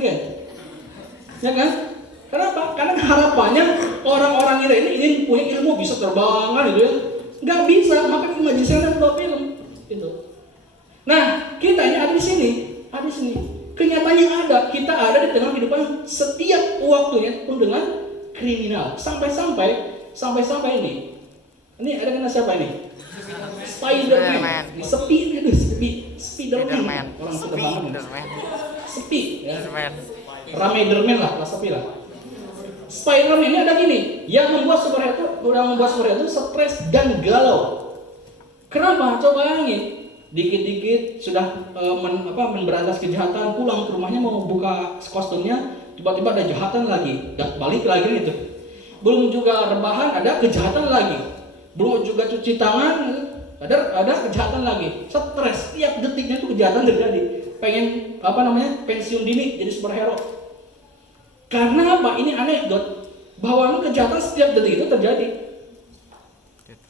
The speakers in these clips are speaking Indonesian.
again. Ya kan? Kenapa? Karena harapannya orang-orang ini ingin punya ilmu bisa terbangan gitu ya. Nggak bisa, maka imajinasi dan bawa film gitu. Nah, kita ini ada di sini, ada di sini. Kenyataannya ada, kita ada di tengah kehidupan setiap waktunya pun dengan kriminal. Sampai-sampai ini. Ini ada kena siapa ini? Spiderman. Spiderman. Orang sudah bangun. Sepi. Ya. Ramederman lah, sepi lah. Spiderman ini ada gini, yang membuat superhero itu stres dan galau. Kenapa? Coba bayangin. Dikit-dikit sudah memberantas kejahatan, pulang ke rumahnya mau buka kostumnya, tiba-tiba ada kejahatan lagi, dan balik lagi gitu. Belum juga rebahan, ada kejahatan lagi. Belum juga cuci tangan, ada kejahatan lagi. Stres, tiap detiknya itu kejahatan terjadi. Pengen pensiun dini jadi superhero. Karena apa? Ini anekdot bahwa kejahatan setiap detik itu terjadi.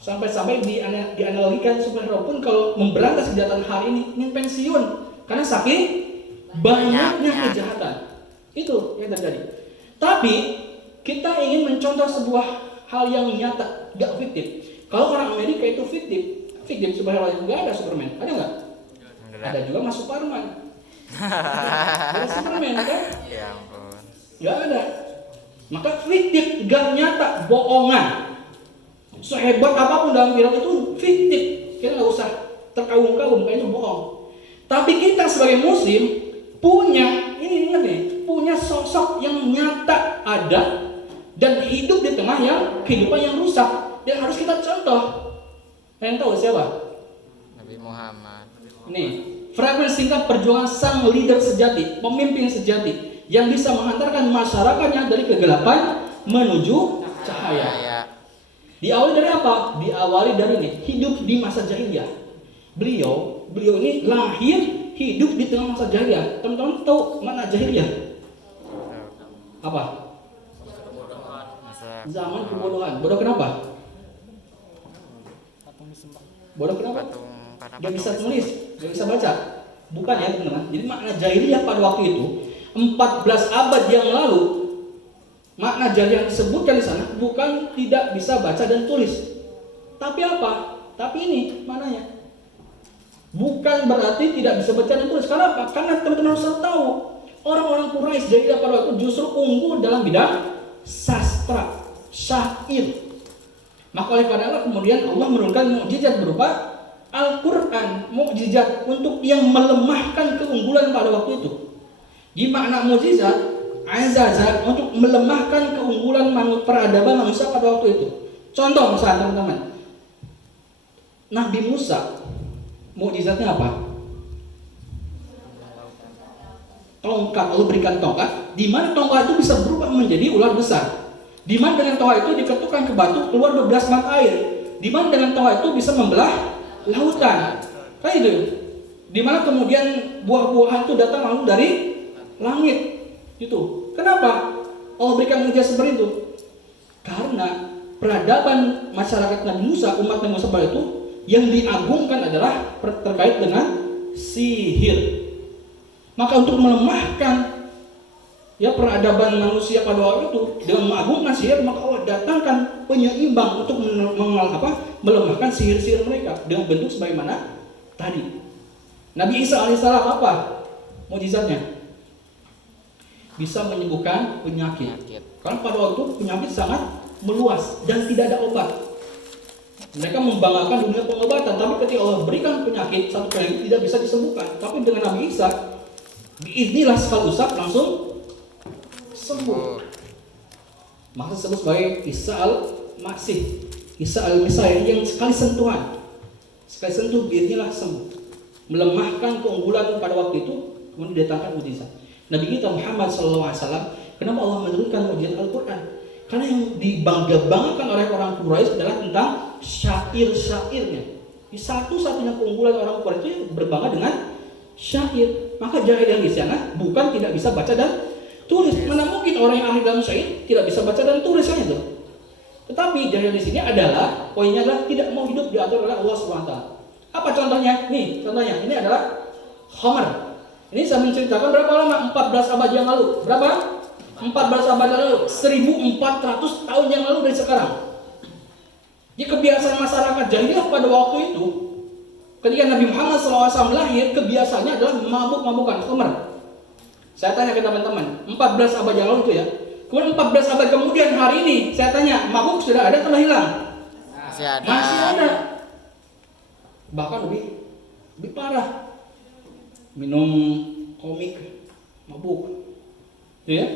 Sampai-sampai dianalogikan superhero pun kalau memberantas kejahatan hari ini ingin pensiun karena saking banyaknya kejahatan. Itu yang terjadi. Tapi kita ingin mencontoh sebuah hal yang nyata, gak fiktif. Kalau orang Amerika itu fiktif superhero yang nggak ada Superman, ada nggak? Ada juga Mas Superman. Ada Superman kan? Ya ampun. Nggak ada. Maka fiktif, gak nyata, bohongan. Sehebat apapun dalam film itu fiktif, kita nggak usah terkagum-kagum, kayak itu bohong. Tapi kita sebagai muslim punya, ini ingat nih, punya sosok yang nyata ada dan hidup di tengah yang kehidupan yang rusak dan harus kita contoh. Kalian tahu siapa? Nabi Muhammad. Ini fragmen singkat perjuangan sang leader sejati, pemimpin sejati yang bisa menghantarkan masyarakatnya dari kegelapan menuju cahaya. Diawali dari apa? Diawali dari ini, hidup di masa jahiliyah. Beliau ini lahir hidup di tengah masa jahiliyah. Teman-teman tahu mana jahiliyah? Apa? Zaman kebodohan. Bodoh kenapa? Bodoh kenapa? Gak bisa tulis, gak bisa baca. Bukan ya teman-teman. Jadi makna jahiliyah pada waktu itu 14 abad yang lalu, makna jahiliyah yang disebutkan di sana bukan tidak bisa baca dan tulis. Tapi apa? Tapi ini maknanya. Bukan berarti tidak bisa baca dan tulis. Karena apa? Karena teman-teman harus tahu orang-orang Quraisy jahiliyah pada waktu itu justru unggul dalam bidang sastra, syair. Maka oleh karena itu kemudian Allah menurunkan mukjizat berupa Al-Quran, mukjizat untuk yang melemahkan keunggulan pada waktu itu. Di makna mukjizat, azaza untuk melemahkan keunggulan peradaban manusia pada waktu itu. Contoh misalnya teman-teman, Nabi Musa, mukjizatnya apa? Tongkat, Allah berikan tongkat, di mana tongkat itu bisa berubah menjadi ular besar. Di mana dengan tongkat itu diketukkan ke batu keluar 12 mata air. Di mana dengan tongkat itu bisa membelah lautan. Kayak itu. Di mana kemudian buah-buahan itu datang langsung dari langit. Itu. Kenapa Allah berikan mukjizat seperti itu? Karena peradaban masyarakat Nabi Musa, umat Nabi Musa pada itu yang diagungkan adalah terkait dengan sihir. Maka untuk melemahkan peradaban manusia pada waktu itu dengan mengagungkan sihir, maka Allah datangkan penyeimbang untuk melemahkan sihir-sihir mereka dengan bentuk sebagaimana tadi. Nabi Isa alaihissalam apa mukjizatnya? Bisa menyembuhkan penyakit. Karena pada waktu itu penyakit sangat meluas dan tidak ada obat. Mereka membanggakan dunia pengobatan, tapi ketika Allah berikan penyakit, satu penyakit tidak bisa disembuhkan. Tapi dengan Nabi Isa, biiznillah sekali usap langsung sembuh. Maka disebut sebagai Isa al-Masih, Isa al-Mesiah yang sekali sentuhan, sekali sentuh biiznillah sembuh. Melemahkan keunggulan pada waktu itu, kemudian didatangkan mukjizat. Nabi kita Muhammad SAW, kenapa Allah menurunkan mukjizat Al-Quran? Karena yang dibangga-banggakan oleh orang Quraisy adalah tentang syair-syairnya. Satu-satunya keunggulan orang Quraisy itu berbangga dengan syair. Maka jahiliyah di sana bukan tidak bisa baca dan tulis. Mana mungkin orang yang ahli dalam syair tidak bisa baca dan tulis kan itu. Tetapi jahiliyah di sini adalah poinnya adalah tidak mau hidup diatur oleh Allah SWT. Apa contohnya? Nih, contohnya ini adalah khamar. Ini saya menceritakan berapa lama? 14 abad yang lalu. Berapa? 14 abad yang lalu. 1400 tahun yang lalu dari sekarang. Jadi kebiasaan masyarakat jahiliyah pada waktu itu, ketika Nabi Muhammad SAW lahir, kebiasaannya adalah mabuk-mabukan, khamr. Saya tanya ke teman-teman, 14 abad yang lalu itu ya. Kemudian 14 abad kemudian hari ini, saya tanya, mabuk sudah ada atau hilang? Masih ada. Masih ada. Bahkan lebih parah. Minum komik, mabuk. Ya?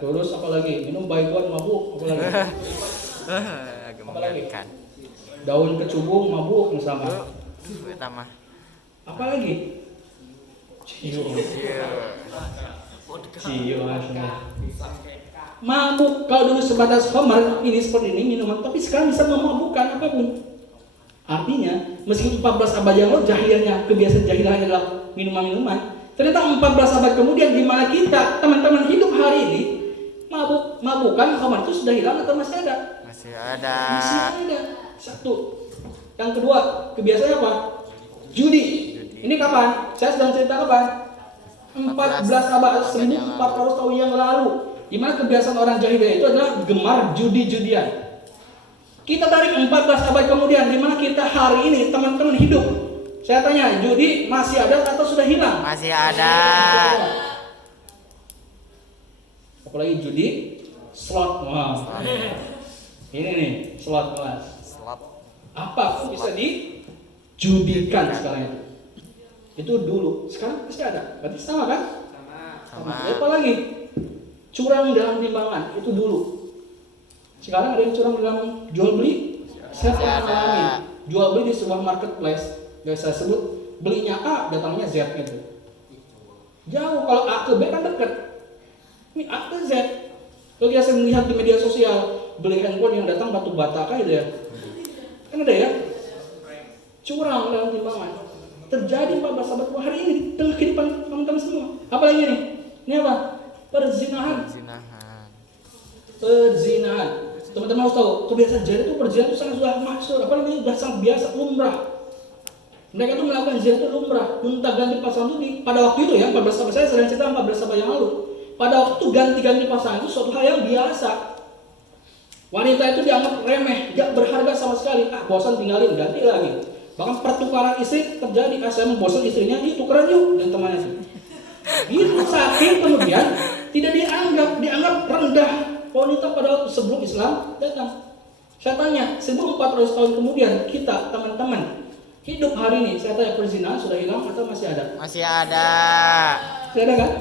Terus apa lagi? Minum baygon, mabuk. Apa lagi? Mengerikan. Daun kecubung, mabuk misalnya. Pertama. Apa lagi? Ciu. Mabuk. Kalau dulu sebatas khamar, ini seperti ini minuman, tapi sekarang bisa memabukkan apapun. Artinya, meski 14 abad yang lalu jahiliyahnya, kebiasaan jahiliyah adalah minuman-minuman, ternyata 14 abad kemudian di mana kita, teman-teman hidup hari ini, mabukan khamar itu sudah hilang atau masih ada? Masih ada. Masih ada. Satu. Yang kedua, kebiasaannya apa? Judi. Ini kapan? Saya sedang cerita kapan? 14 abad, 1400 tahun yang lalu. Di mana kebiasaan orang jahiliyah itu adalah gemar judi-judian. Kita tarik 14 abad kemudian, di mana kita hari ini teman-teman hidup. Saya tanya, judi masih ada atau sudah hilang? Masih ada. Apalagi judi, slot. Wah. Ini nih, slot kelas. Slot. Apa pun bisa dijudikan sekarang itu. Itu dulu, sekarang masih ada. Berarti sama kan? Sama. Apa lagi? Curang dalam timbangan, itu dulu. Sekarang ada yang curang dalam jual beli. Saya pernah alami jual beli di sebuah marketplace. Gak saya sebut, belinya A, datangnya Z itu. Jauh, kalau A ke B kan dekat. Ini A ke Z. Kalau saya melihat di media sosial, beli handphone yang datang batu bata kayak itu ya. Kan ada ya? Curang dalam timbangan. Terjadi 14 abad hari ini di tengah kehidupan teman-teman semua. Apa lagi nih? Ini apa? Perzinahan. Perzinahan. Teman-teman harus tahu, kebiasaan jahiliyah itu perzinahan itu sangat sudah masyhur, apa namanya? Sudah sangat biasa, lumrah. Mereka itu melakukan zina itu lumrah. Gonta-ganti pasangan itu pada waktu itu ya, 14 abad saya sedang cerita 14 abad yang lalu. Pada waktu itu ganti-ganti pasangan itu suatu hal yang biasa. Wanita itu dianggap remeh, gak berharga sama sekali. Ah, bosan tinggalin, ganti lagi. Bahkan pertukaran istri terjadi. Ah, saya mau bosan istrinya, yuk tukeran yuk dan temannya itu. Gitu saking kemudian tidak dianggap rendah wanita pada waktu sebelum Islam datang. Saya tanya, 1400 tahun kemudian kita teman-teman hidup hari ini, saya tanya perzinahan sudah hilang atau masih ada? Masih ada. Masih ada kan?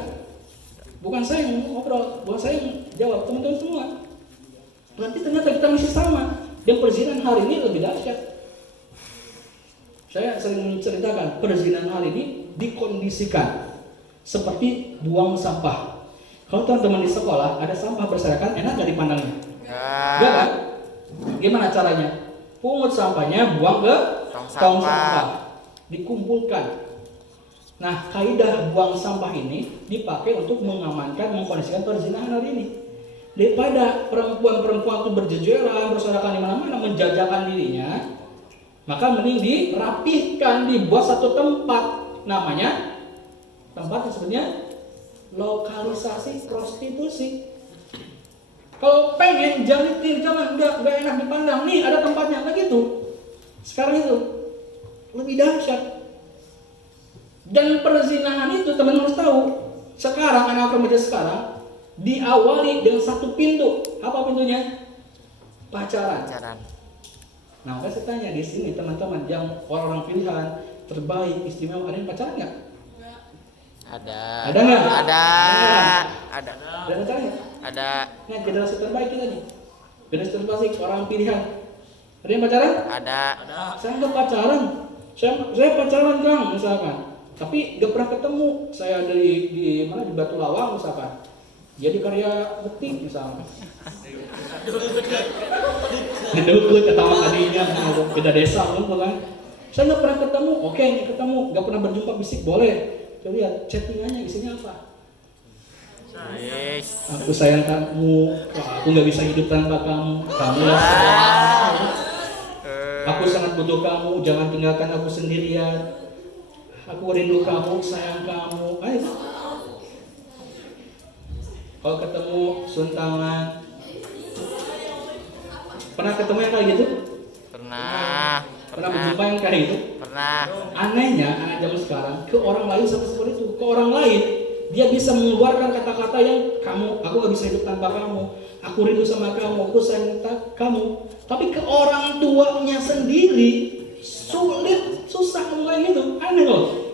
Bukan saya yang ngobrol, bukan saya yang jawab, teman-teman semua. Berarti ternyata kita masih sama. Dan perzinahan hari ini lebih dahsyat. Saya sering menceritakan perzinahan hari ini dikondisikan seperti buang sampah. Kalau teman-teman di sekolah ada sampah berserakan, enak gak dipandangnya? Enggak kan? Gimana caranya? Pungut sampahnya, buang ke tong sampah. Dikumpulkan. Nah, kaidah buang sampah ini dipakai untuk mengamankan, mengkondisikan perzinahan hari ini. Daripada perempuan-perempuan itu berjejeran, berserakan di mana-mana, menjajakan dirinya, maka mending dirapihkan, dibuat satu tempat. Namanya tempat yang sebenarnya lokalisasi prostitusi. Kalau pengen jangan nggak enak dipandang, nih ada tempatnya, nggak gitu. Sekarang itu lebih dahsyat. Dan perzinahan itu teman harus tahu. Sekarang anak remaja sekarang diawali dengan satu pintu. Apa pintunya? Pacaran. Nah, saya tanya di sini teman-teman yang orang-orang pilihan terbaik, istimewa, ada yang pacaran nggak? Ada. Ada nggak? Ada. Ada pacarnya? Ada. Nah, generasi terbaik kita nih. Generasi terbaik orang pilihan. Ada yang pacaran? Ada. Saya nggak pacaran. Saya pacaran Kang, misalkan. Tapi nggak pernah ketemu. Saya di mana di Batu Lawang misalkan. Jadi karya Bekti misalkan. Gedung ketawa tadinya beda desa kan. Saya nggak pernah ketemu. Oke, ketemu. Nggak pernah berjumpa fisik boleh. Coba lihat chattingannya isinya apa. Yes. Aku sayang kamu. Aku nggak bisa hidup tanpa kamu. Kamu aku sangat butuh kamu. Jangan tinggalkan aku sendirian. Aku rindu kamu, sayang kamu. Nah, itu. Kalau ketemu suntangan, pernah ketemu yang kayak gitu? Pernah. Pernah berjumpa yang kayak gitu? Pernah. Anehnya anak zaman sekarang ke orang lain sampai seperti itu. Ke orang lain dia bisa mengeluarkan kata-kata yang aku gak bisa hidup tanpa kamu, aku rindu sama kamu, aku sayang kamu. Tapi ke orang tuanya sendiri susah ngomong kayak gitu. Aneh loh.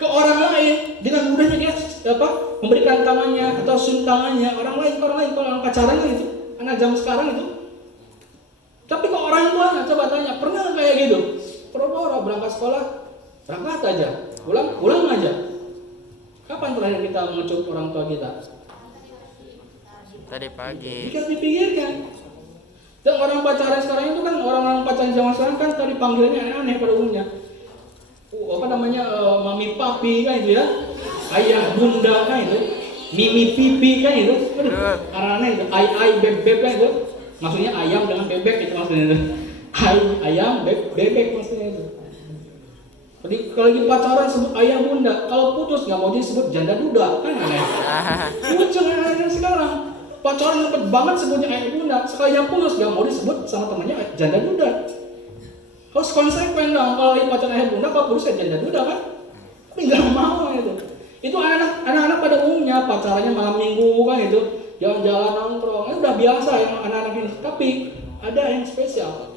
Ke orang lain dengan mudahnya dia memberikan tangannya atau cium tangannya orang lain kalau orang pacaran itu anak zaman sekarang itu. Tapi ke orang tua coba tanya, pernah kayak gitu? Pura-pura berangkat sekolah, berangkat aja, pulang aja. Kapan terakhir kita mengucap orang tua kita? Tadi pagi. Jika dipikirkan. Dan orang pacaran sekarang itu kan orang-orang pacaran zaman sekarang kan tadi panggilannya aneh pada umumnya. Mami papi kan itu ya, ayah bunda kan itu, mimi pipi kan itu, aneh itu, ai bebek kan itu, maksudnya ayam dengan bebek itu maksudnya itu, ayam bebek maksudnya itu. Jadi kalau lagi pacaran sebut ayah bunda, kalau putus nggak mau disebut janda duda kan aneh. Lucu aneh sekarang, pacaran cepet banget sebutnya ayah bunda, sekalinya putus nggak mau disebut sama temannya janda duda. Harus konsekuen dong, kalau lagi pacaran ayah bunda, kalau putus ya janda duda kan? Tapi nggak mau itu. Itu anak-anak pada umumnya pacarannya malam minggu kan itu, jalan-jalan nongkrong, itu udah biasa yang anak-anak ini. Tapi ada yang spesial,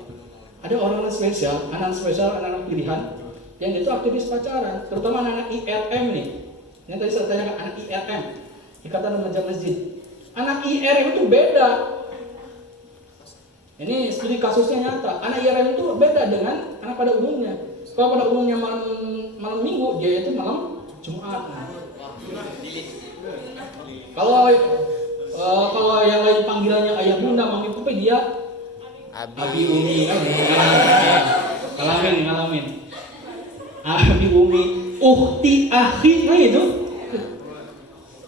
ada orang-orang spesial, anak-anak pilihan yang itu aktivis pacaran, terutama anak-anak IRM nih. Yang tadi saya tanyakan anak IRM, Ikatan Remaja Masjid. Anak IRM itu beda. Ini studi kasusnya nyata. Anak IRM itu beda dengan anak pada umumnya. Kalau pada umumnya malam minggu, dia itu malam Jumat. Kalau yang lain panggilannya ayah bunda, mami pupi, dia abi umi kan? Ngalamin. Abi umi, ukti akhi, nah itu.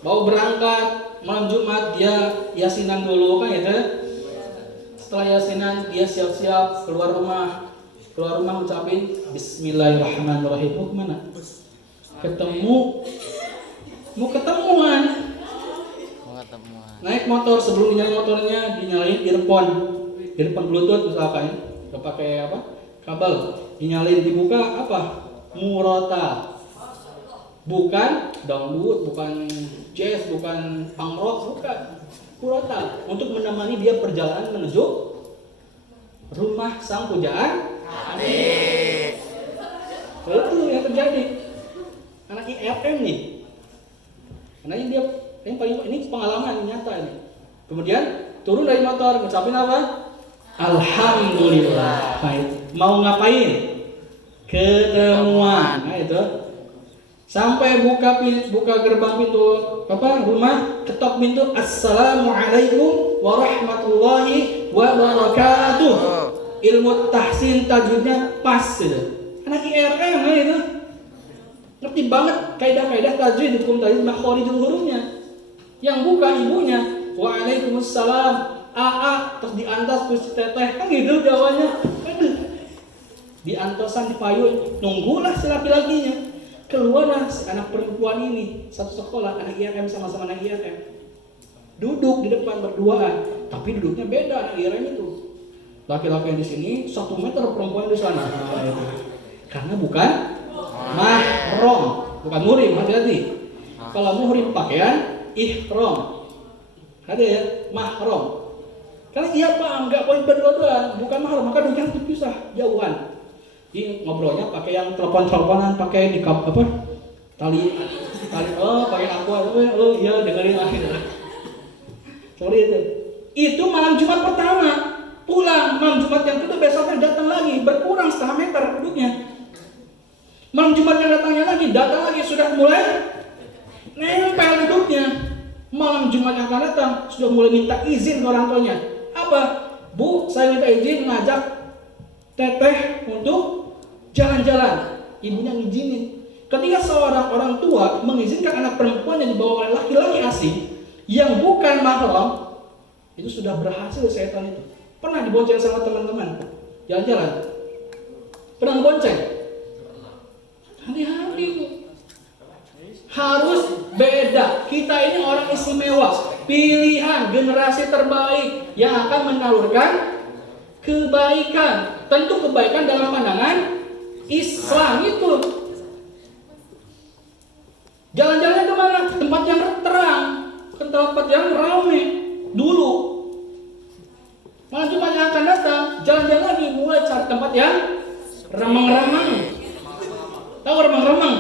Mau berangkat malam Jumat, dia yasinan dulu kan itu. Setelah yasinan dia siap-siap keluar rumah ngucapin Bismillahirrahmanirrahim. Mau kemana? Mau ketemuan. Naik motor, sebelum nyalain motornya dinyalain earphone Bluetooth misalkan, nggak pakai kabel, dinyalain, dibuka murotal, bukan dangdut, bukan jazz, bukan punk rock, bukan. Murotal untuk menemani dia perjalanan menuju rumah sang pujaan hati. Itu yang terjadi. Anak IRM nih. Karena dia yang paling ini pengalaman nyata ini. Kemudian turun dari motor, ngucapin apa? Alhamdulillah. Mau ngapain? Ketemuan. Nah itu. Sampai buka gerbang pintu rumah, ketok pintu, Assalamualaikum warahmatullahi wabarakatuh. Ilmu tahsin tajwidnya pas gitu. Anak IRM itu ngerti banget kaidah-kaidah tajwid, hukum tajwid, makhorijul hurufnya. Yang buka ibunya, Waalaikumsalam, AA, terus diantas, terus teteh, kan gitu jawabannya. Diantosan, dipayun, nunggulah si laki-lakinya. Keluarlah si anak perempuan ini, satu sekolah, anak IRM sama-sama anak IRM. Duduk di depan berduaan, tapi duduknya beda anak IRM itu. Laki-laki yang di sini 1 meter, perempuan di sana. Karena bukan mahram, bukan muhrim, hati-hati. Kalau muhrim pakaian ihram. Ada ya, mahram. Karena iya Pak, enggak boleh berdua-duaan, bukan mahram, maka duduknya terpisah, jauhan. Jadi ngobrolnya pakai yang telepon-teleponan, pakai di tali pakai aqua, iya dengerin lah gitu. Seperti itu. Itu malam Jumat pertama, pulang malam Jumat yang kedua besoknya datang lagi, berkurang 0,5 meter duduknya. Malam Jumat yang datang lagi sudah mulai nempel duduknya. Malam Jumat yang akan datang sudah mulai minta izin ke orang tuanya. Apa? Bu, saya minta izin ngajak teteh untuk jalan-jalan. Ibunya ngizinin. Ketika seorang orang tua mengizinkan anak perempuan yang dibawa oleh laki-laki asing yang bukan mahram, itu sudah berhasil setan itu. Pernah dibonceng sama teman-teman jalan-jalan? Pernah bonceng? Hati-hati itu. Harus beda. Kita ini orang istimewa, pilihan generasi terbaik yang akan menyalurkan kebaikan. Tentu kebaikan dalam pandangan Islam itu. Jalan-jalannya kemana? Tempat yang terang, ke tempat yang ramai dulu. Malah cuma yang akan datang, jalan-jalan lagi mulai cari tempat yang remang-remang. Tahu remang-remang?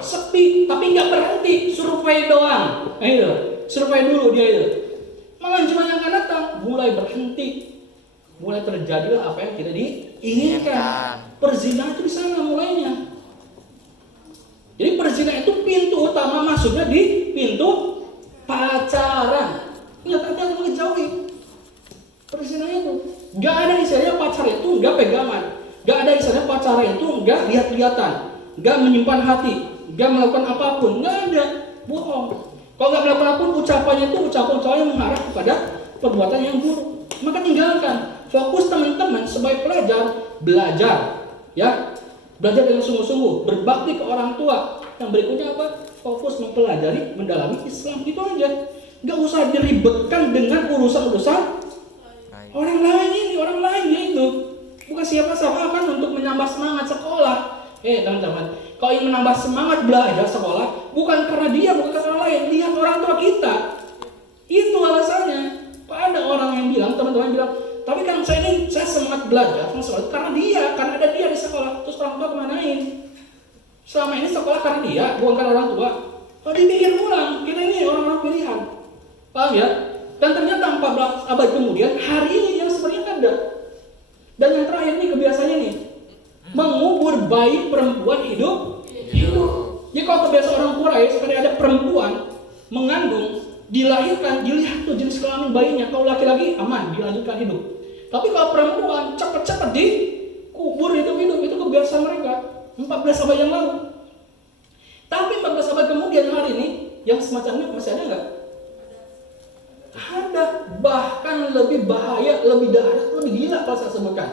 Sepi, tapi nggak berhenti, survei doang. Ayo, survei dulu dia itu. Malah cuma yang akan datang, mulai berhenti, mulai terjadilah apa yang tidak diinginkan. Perzinahan itu di sana mulainya. Jadi perzinahan itu pintu utama masuknya di pintu pacaran. Ingat, hati-hati menjauhi. Perzinahan itu nggak ada istilahnya pacaran itu nggak pegangan, nggak ada istilahnya pacaran itu nggak lihat-lihatan, nggak menyimpan hati, nggak melakukan apapun, nggak ada, bohong. Kalau nggak melakukan apapun, ucapannya itu ucapan-ucapan yang mengarah kepada perbuatan yang buruk. Maka tinggalkan. Fokus teman-teman sebagai pelajar, belajar, ya, belajar dengan sungguh-sungguh, berbakti ke orang tua. Yang berikutnya apa? Fokus mempelajari, mendalami Islam, itu aja. Nggak usah diribetkan dengan urusan-urusan orang lain ini, orang lain itu. Bukan siapa-siapa kan untuk menambah semangat sekolah. Teman-teman, kalau ingin menambah semangat belajar sekolah, bukan karena dia, bukan karena orang lain. Lihat orang tua kita. Itu alasannya. Ada orang yang bilang, teman-teman bilang, tapi kan saya semangat belajar karena dia, karena ada dia di sekolah. Terus orang tua kemanain? Selama ini sekolah karena dia, bukan karena orang tua. Kalau dipikir ulang, kita ini orang-orang pilihan. Paham ya? Dan ternyata 14 abad kemudian, hari ini yang sebenarnya ada. Dan yang terakhir nih kebiasaannya nih, mengubur bayi perempuan hidup. Jadi kalau kebiasaan orang Quraisy, sekali ada perempuan mengandung, dilahirkan, dilihat tuh jenis kelamin bayinya. Kalau laki-laki aman, dilanjutkan hidup. Tapi kalau perempuan cepat-cepat dikubur hidup-hidup, itu kebiasaan mereka 14 abad yang lalu. Tapi 14 abad kemudian hari ini yang semacam ini masih ada nggak? Ada, bahkan lebih bahaya, lebih dahsyat, lebih gila kalau saya sebutkan.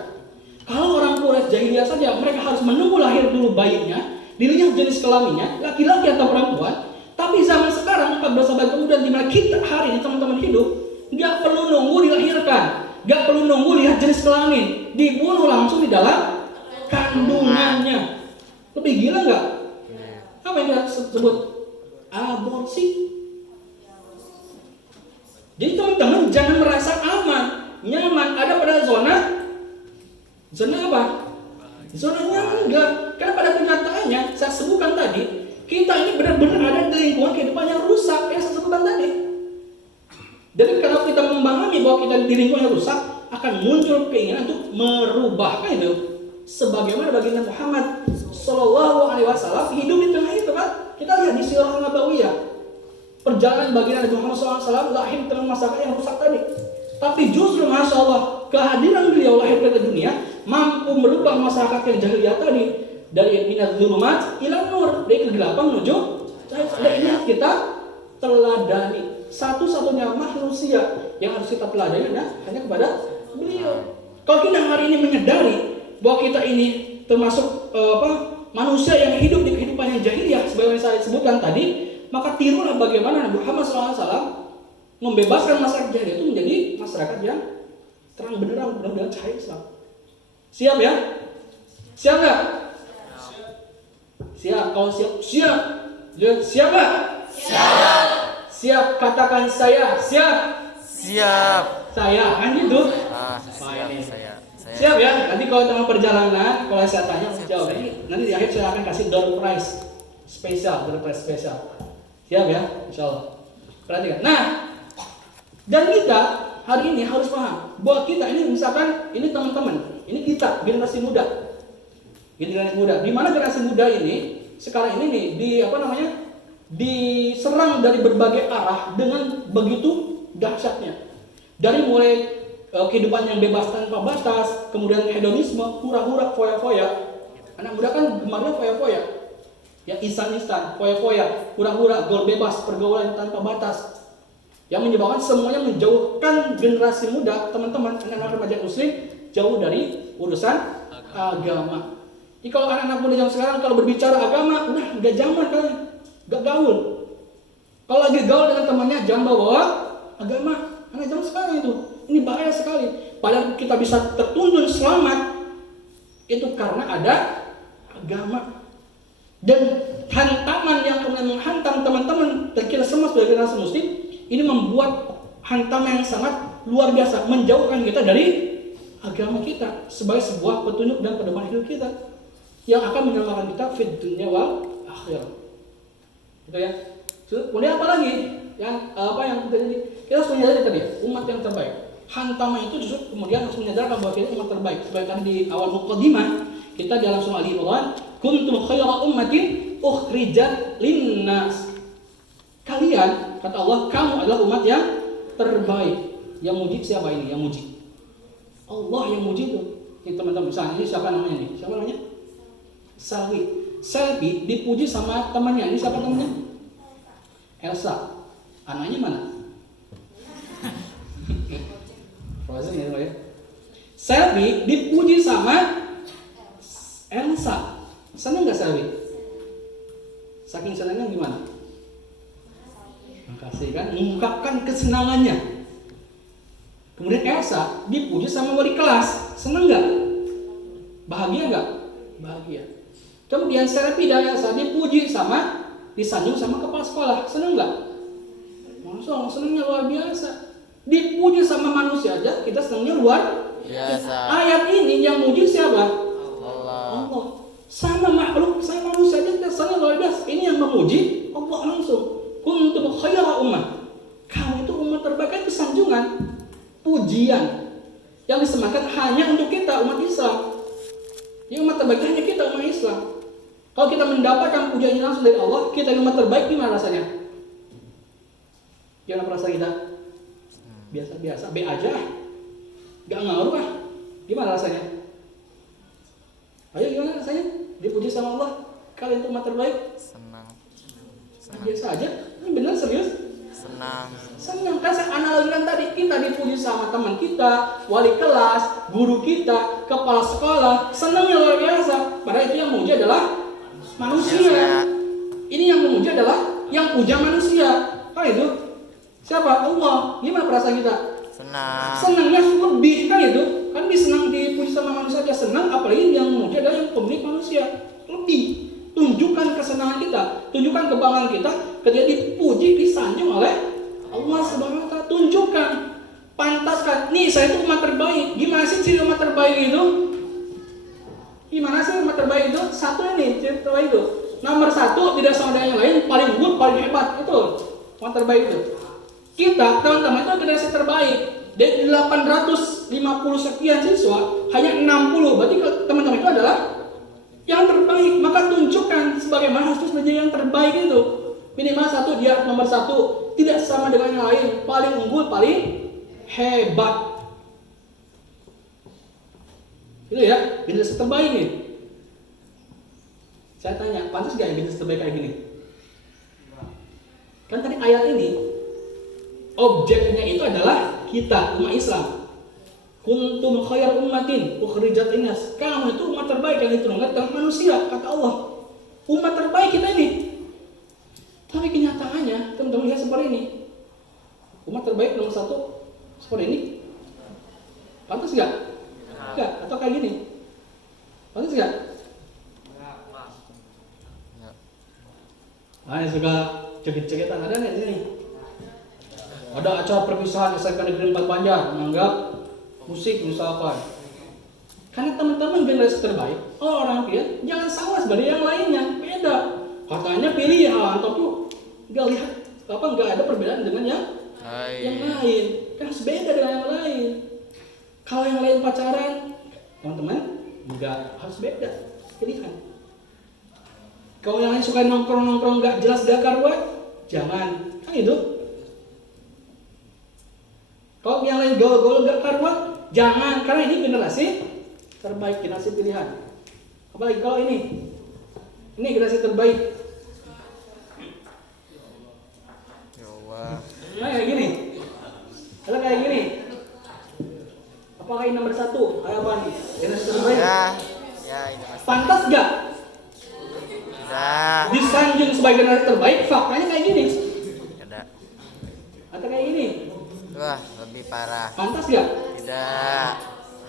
Kalau orang Quraisy jahiliyah saja, mereka harus menunggu lahir dulu bayinya, dilihat jenis kelaminnya, laki-laki atau perempuan. Tapi zaman sekarang 14 abad kemudian di mana kita hari ini teman-teman hidup, nggak perlu nunggu dilahirkan, nggak perlu nunggu lihat jenis kelamin, dibunuh langsung di dalam kandungannya. Lebih gila nggak? Apa yang kita sebut aborsi? Jadi teman-teman jangan merasa aman, nyaman, ada pada zona apa? Zona nyaman enggak. Karena pada kenyataannya saya sebutkan tadi, kita ini benar-benar ada di lingkungan kehidupan yang rusak yang saya sebutkan tadi. Jadi kalau kita memahami bahwa kita di lingkungan yang rusak, akan muncul keinginan untuk merubahnya itu. Sebagaimana baginda Muhammad Sallallahu Alaihi Wasallam hidup di tengah itu kan. Kita lihat di Sirah Nabawiyah. Perjalanan baginda Muhammad SAW lahir di tengah masyarakat yang rusak tadi. Tapi justru Masya Allah, kehadiran beliau lahir ke dunia mampu merubah masyarakat yang jahiliyah tadi dari minaz zulumat ila nur, dari kegelapan menuju cahaya. Ini kita teladani. Satu-satunya manusia yang harus kita teladani hanya kepada beliau. Kalau kita hari ini menyadari bahwa kita ini termasuk manusia yang hidup di kehidupan yang jahiliyah sebagaimana saya sebutkan tadi, maka tirulah bagaimana Nabi Muhammad SAW membebaskan masyarakat jahiliyah itu menjadi masyarakat yang terang benderang dengan cahaya Islam. Siap ya? Siap nggak? Siap. Kalau siap, siap. Siap nggak? Siap. Siap. Katakan saya. Siap. Siap. Saya. Kan gitu. Siap. Saya. Siap ya. Nanti kalau tengah perjalanan, kalau saya tanya jawab. Nanti di akhir saya akan kasih door prize spesial, Siap ya, insya Allah. Perhatikan. Nah, dan kita hari ini harus paham bahwa kita ini misalkan ini teman-teman, ini kita generasi muda, di mana generasi muda ini sekarang ini nih diserang dari berbagai arah dengan begitu dahsyatnya. Dari mulai kehidupan yang bebas tanpa batas, kemudian hedonisme, hura-hura, foya-foya. Anak muda kan gemarnya foya-foya. Ya instan, foya-foya, hura-hura, gol bebas, pergaulan tanpa batas. Yang menyebabkan semuanya menjauhkan generasi muda, teman-teman, anak-anak remaja muslim jauh dari urusan agama. Jadi kalau anak-anak muda zaman sekarang kalau berbicara agama, udah zaman kali. gak gaul. Kalau lagi gaul dengan temannya jangan bawa agama. Anak zaman sekarang itu, ini bahaya sekali. Padahal kita bisa tertuntun selamat itu karena ada agama. Dan hantaman yang kemudian menghantam teman-teman dan kita semua sebagai generasi muslim ini membuat hantaman yang sangat luar biasa, menjauhkan kita dari agama kita sebagai sebuah petunjuk dan pedoman hidup kita yang akan menyelamatkan kita fid dunya wal akhirah. Gitu ya. Kemudian apa lagi yang kita jadi? Kita harus menyadari tadi umat yang terbaik. Hantaman itu justru kemudian harus menyadarkan bahwa kita umat terbaik. Seperti tadi di awal mukadimah kita dalam surah Ali Imran, kuntum khayra ummatin ukhrijat linnas. Kalian, kata Allah, kamu adalah umat yang terbaik. Yang muji siapa ini? Yang muji Allah, yang muji itu. Ini teman-teman, misalnya ini siapa namanya nih? Siapa namanya? Selby dipuji sama temannya. Ini siapa temannya? Elsa. Anaknya mana? Frozen ya. Selby dipuji sama Elsa. Senang nggak Selby? Saking senangnya gimana? Makasih kan, mengungkapkan kesenangannya. Kemudian Elsa dipuji sama wali kelas. Senang nggak? Bahagia nggak? Bahagia. Kemudian Selby dan Elsa dipuji sama, disanjung sama kepala sekolah. Senang nggak? Masya senangnya luar biasa. Dipuji sama manusia aja kita senangnya luar biasa. Ayat ini yang muji siapa? Allah. Sama makhluk, sama manusia aja kita senangnya luar biasa. Ini yang memuji Allah langsung. Kuntum khayra ummah. Kamu itu umat terbaik, itu sanjungan, pujian yang disematkan hanya untuk kita umat Islam. Yang umat terbaik hanya kita umat Islam. Kalau kita mendapatkan pujian ini langsung dari Allah, kita umat terbaik, gimana rasanya? Gimana perasaan kita? Biasa-biasa, be aja, gak ngaruh ah. Gimana rasanya? Ayo gimana rasanya? Dipuji sama Allah, kalian itu umat terbaik. Senang. Biasa aja, ini benar serius? Senang. Senang, kan saya analogikan tadi, kita dipuji sama teman kita, wali kelas, guru kita, kepala sekolah, senangnya luar biasa. Padahal itu yang memuji adalah manusia. Ini yang memuji adalah yang puja manusia. Kan itu? Siapa? Allah. Gimana perasaan kita? Senang. Senangnya lebih kan itu. Kan senang dipuji sama manusia aja senang, apalagi yang memuji adalah yang pemilik manusia. Lebih. Tunjukkan kesenangan kita, tunjukkan kebanggaan kita ketika dipuji, disanjung oleh Allah Subhanahu wa taala. Tunjukkan, pantaskan. Nih, saya itu umat terbaik. Gimana sih ciri umat terbaik itu? Gimana sih umat terbaik itu? Satu ini ciri terbaik itu. Nomor satu, tidak sama dengan yang lain, paling unggul, paling hebat. Itu umat terbaik itu. Kita, teman-teman, itu generasi terbaik. Dari 850 sekian siswa, hanya 60. Berarti teman-teman itu adalah yang terbaik. Maka tunjukkan sebagaimana harus menjadi yang terbaik itu. Minimal satu, dia nomor satu. Tidak sama dengan yang lain. Paling unggul, paling hebat. Itu ya, generasi terbaik nih. Saya tanya, pantas gak ya generasi terbaik kayak gini? Kan tadi ayat ini objeknya itu adalah kita, umat Islam. Kuntum khayra ummatin ukhrijat linnas. Kamu itu umat terbaik yang diturunkan ke manusia, kata Allah. Umat terbaik kita ini. Tapi kenyataannya, teman-teman lihat seperti ini. Umat terbaik nomor satu seperti ini. Pantas enggak? Enggak, atau kayak gini. Pantas enggak? Nah, yang suka cekit-cekitan ada nggak di sini? Ada acara perpisahan SMK Negeri 4 Banjar menganggap musik misalkan. Karena teman-teman generasi terbaik, orang pilih jangan sama seperti yang lainnya, beda. Katanya pilih tapi nggak lihat nggak ada perbedaan dengan yang lain. Kan harus beda dengan yang lain. Kalau yang lain pacaran, teman-teman nggak harus beda pilihan. Kalau yang lain suka nongkrong nggak jelas gak karuan, jangan. Kan itu. Kalau yang lain gaul-gaul gak karuan, jangan. Karena ini generasi terbaik, generasi pilihan. Apalagi kalau ini generasi terbaik. Nah kayak gini. Kalau kayak gini. Apakah ini nomor satu? Kayak apa nih? Generasi terbaik. Ya, ini Mas. Pantas gak? Tidak. Disanjung sebagai generasi terbaik, faktanya kayak gini. Tidak. Atau kayak gini. Wah, lebih parah. Pantas gak? Tidak.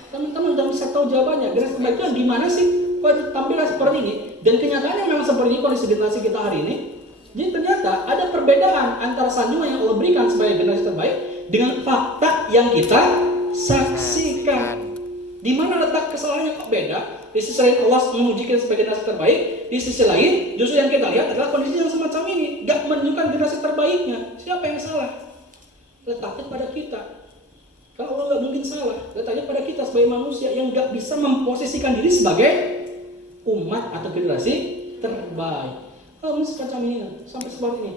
Teman-teman udah bisa tahu jawabannya. Generasi terbaik itu di mana sih? Kok tampilnya seperti ini? Dan kenyataannya memang seperti ini kondisi generasi kita hari ini. Jadi ternyata ada perbedaan antara sanjungan yang Allah berikan sebagai generasi terbaik dengan fakta yang kita saksikan. Di mana letak kesalahannya kok beda? Di sisi lain Allah memuji kita sebagai generasi terbaik, di sisi lain justru yang kita lihat adalah kondisi yang semacam ini, gak menunjukkan generasi terbaiknya. Siapa yang salah? Letaknya pada kita. Kalau Allah gak mungkin salah, letaknya pada kita sebagai manusia yang gak bisa memposisikan diri sebagai umat atau generasi terbaik. Kalau semacam ini, sampai seperti ini.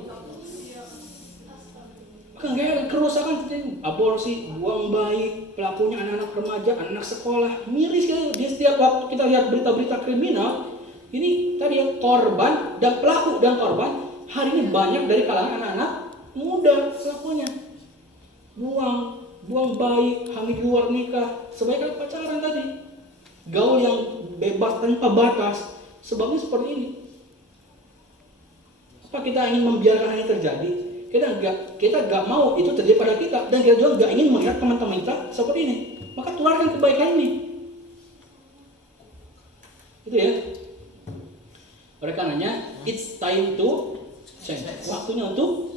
Kayak kerusakan terjadi, aborsi, buang bayi, pelakunya anak-anak remaja, anak sekolah. Miris kan di setiap waktu kita lihat berita-berita kriminal. Ini tadi yang korban dan pelaku dan korban hari ini banyak dari kalangan anak-anak muda pelakunya. Buang bayi, hamil di luar nikah, sebaiknya pacaran tadi. Gaul yang bebas tanpa batas. Sebabnya seperti ini. Apa kita ingin membiarkan hal ini terjadi? Kita gak mau itu terjadi pada kita, dan kita juga gak ingin melihat teman-teman kita seperti ini. Maka tularkan kebaikan ini. Itu ya. Oleh karenanya, it's time to change. Waktunya untuk